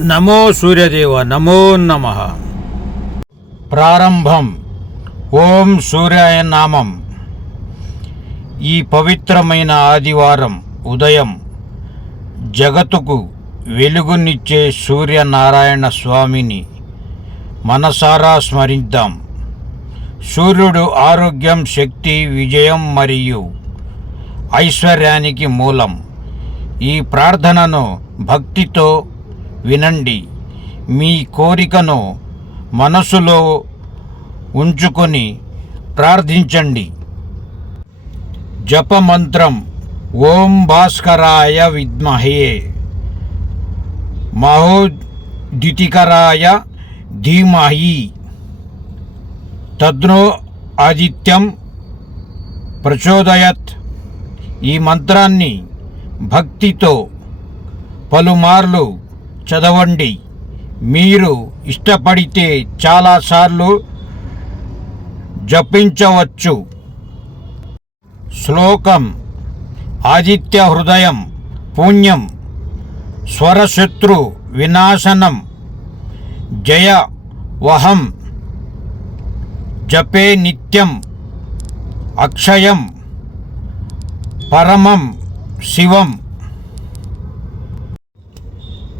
నమో సూర్యదేవ నమో నమః. ప్రారంభం. ఓం సూర్యాయ నామం. ఈ పవిత్రమైన ఆదివారం ఉదయం జగత్తుకు వెలుగునిచ్చే సూర్యనారాయణ స్వామిని మనసారా స్మరిద్దాం. సూర్యుడు ఆరోగ్యం, శక్తి, విజయం మరియు ఐశ్వర్యానికి మూలం. ఈ ప్రార్థనను భక్తితో వినండి. మీ కోరికను మనసులో ఉంచుకొని ప్రార్థించండి. జపమంత్రం. ఓం భాస్కరాయ విద్మహే మహోద్యుతికరాయ ధీమహి తద్నో ఆదిత్యం ప్రచోదయత్. ఈ మంత్రాన్ని భక్తితో పలుమార్లు చదవండి. మీరు ఇష్టపడితే చాలాసార్లు జపించవచ్చు. శ్లోకం. ఆదిత్య హృదయం పుణ్యం స్వరశత్రు వినాశనం జయ వహం జపే నిత్యం అక్షయం పరమం శివం.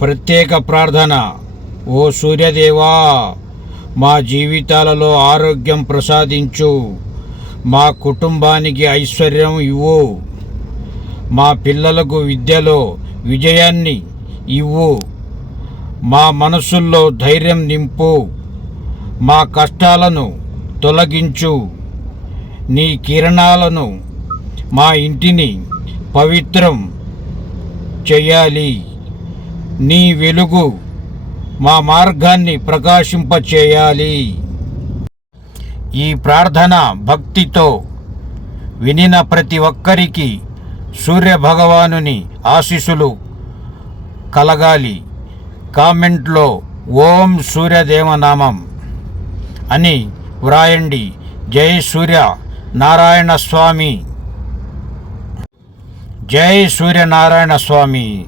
ప్రత్యేక ప్రార్థన. ఓ సూర్యదేవా, మా జీవితాలలో ఆరోగ్యం ప్రసాదించు, మా కుటుంబానికి ఐశ్వర్యం ఇవ్వు, మా పిల్లలకు విద్యలో విజయాన్ని ఇవ్వు, మా మనసుల్లో ధైర్యం నింపు, మా కష్టాలను తొలగించు. నీ కిరణాలను మా ఇంటిని పవిత్రం చేయాలి. నీ వెలుగు మా మార్గాన్ని ప్రకాశింపచేయాలి. ఈ ప్రార్థన భక్తితో వినిన ప్రతి ఒక్కరికి సూర్యభగవానుని ఆశీస్సులు కలగాలి. కామెంట్లో ఓం సూర్యదేవనామం అని వ్రాయండి. జై సూర్య నారాయణ స్వామి. జై సూర్యనారాయణ స్వామి.